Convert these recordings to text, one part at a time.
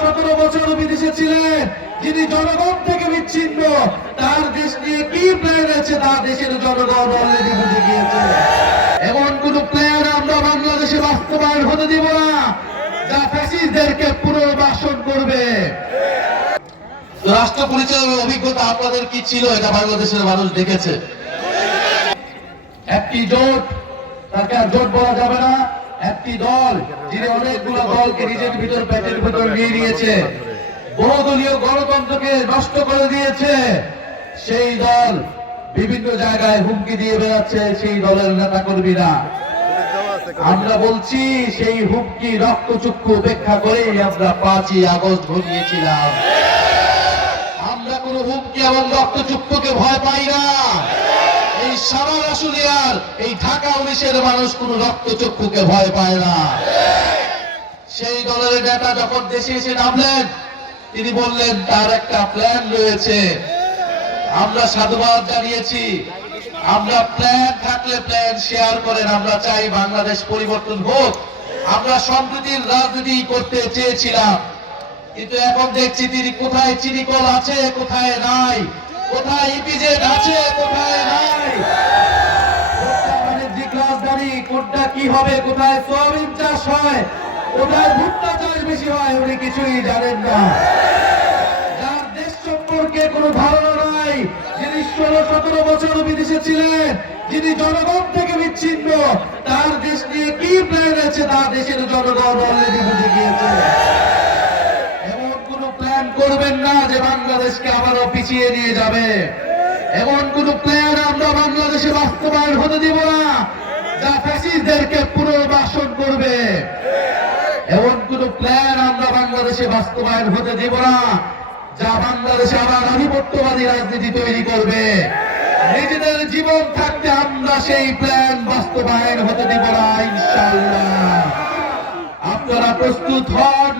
16-17 বছর বিদেশে ছিলেন, যিনি জনগণ থেকে বিচ্ছিন্ন, তার দেশ নিয়ে কি প্ল্যান আছে তা দেশের জনগণ অলরেডি বুঝে গিয়েছে। এমন কোন প্ল্যান আমরা বাংলাদেশে বাস্তবায়ন হতে দিব না যা ফ্যাসিস্টদেরকে পুনর্বাসন করবে। রাষ্ট্র পরিচালনার অভিজ্ঞতা আপনাদের কি ছিল এটা বাংলাদেশের মানুষ দেখেছে। একটি জোট, তাকে আর জোট বলা যাবে না, একটি দল যিনি অনেকগুলো দলকে নিজের ভিতর প্যাকের ভিতর নিয়ে নিয়েছে, বহুদলীয় গণতন্ত্রকে নষ্ট করে দিয়েছে, সেই দল বিভিন্ন জায়গায় হুমকি দিয়ে বেড়াচ্ছে সেই দলের নেতা কর্মীরা। আমরা বলছি সেই হুমকি রক্তচক্ষু উপেক্ষা করে আমরা 5ই আগস্ট ঘটিয়েছিলাম। আমরা কোন হুমকি এবং রক্তচক্ষুকে ভয় পাই না। এই সারা আশুলিয়ার এই ঢাকা 19-এর মানুষ কোন রক্তচক্ষুকে ভয় পায় না। সেই দলের নেতা যখন দেশে এসে নামলেন, তিনি বললেন তার একটা প্ল্যান রয়েছে। আমরা সাধুবাদ জানিয়েছি। আমরা প্ল্যান থাকলে প্ল্যান শেয়ার করেন। আমরা চাই বাংলাদেশ পরিবর্তন হোক। আমরা সম্প্রীতির রাজনীতি করতে চেয়েছিলাম, কিন্তু এখন দেখছি তিনি কোথায় চিনিকল আছে, কোথায় নাই, কোথায় ইপিজেড আছে, কোথায় নাই, বাণিজ্যিক রাজধানী কোনটা কি হবে, কোথায় সোয়াবিন চাষ হয়, কোথায় ভুট্টা চাষ বেশি হয়, উনি কিছুই জানেন না। যার দেশ সম্পর্কে কোনো ধারণা নাই, যিনি 16-17 বছর বিদেশে ছিলেন, যিনি জনগণ থেকে বিচ্ছিন্ন, তার দেশ নিয়ে কি প্ল্যান আছে তা দেশের জনগণ অলরেডি বুঝে গিয়েছে। এমন কোন প্ল্যান করবেন না যে বাংলাদেশকে আবারও পিছিয়ে নিয়ে যাবে। এমন কোন প্ল্যান আমরা বাংলাদেশে বাস্তবায়ন হতে দিব না যা ফ্যাসিস্টদেরকে পুনর্বাসন করবে। এমন কোন প্ল্যান আমরা বাংলাদেশে বাস্তবায়ন হতে দিব না যা বাংলাদেশে আবার আধিপত্যবাদী রাজনীতি তৈরি করবে। নিজেদের জীবন থাকতে আমরা সেই প্ল্যান বাস্তবায়ন হতে দিব না ইনশাআল্লাহ। আপনারা প্রস্তুত হন।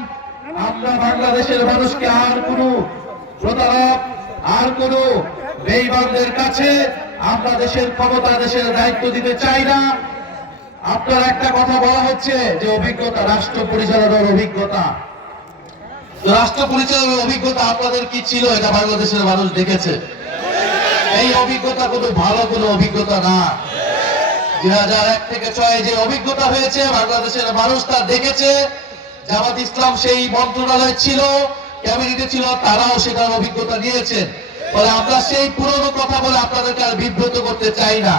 আমরা বাংলাদেশের মানুষকে আর কোন প্রতারক, আর কোন বেঈমানদের কাছে আমরা দেশের ক্ষমতা, দেশের দায়িত্ব দিতে চাই না। আপনার একটা কথা বলা হচ্ছে যে অভিজ্ঞতা, রাষ্ট্র পরিচালনার অভিজ্ঞতা। রাষ্ট্র পরিচালনার অভিজ্ঞতা আপনাদের কি ছিল এটা বাংলাদেশের মানুষ দেখেছে। এই অভিজ্ঞতা কোনো ভালো কোনো অভিজ্ঞতা না। 2001 থেকে 6 যে অভিজ্ঞতা হয়েছে বাংলাদেশের মানুষ তা দেখেছে। জামাত ইসলাম সেই মন্ত্রণালয় ছিল, ক্যাবিনেটে ছিল, তারাও সেটার অভিজ্ঞতা নিয়েছেন। ফলে আমরা সেই পুরনো কথা বলে আপনাদেরকে আর বিব্রত করতে চাই না।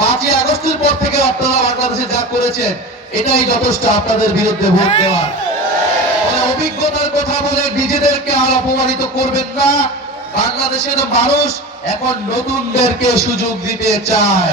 5ই আগস্টের পর থেকে আপনারা বাংলাদেশে যা করেছেন এটাই যথেষ্ট আপনাদের বিরুদ্ধে ভোট দেওয়া। অভিজ্ঞতার কথা বলে নিজেদেরকে আর অপমানিত করবেন না। বাংলাদেশের মানুষ এখন নতুনদেরকে সুযোগ দিতে চায়।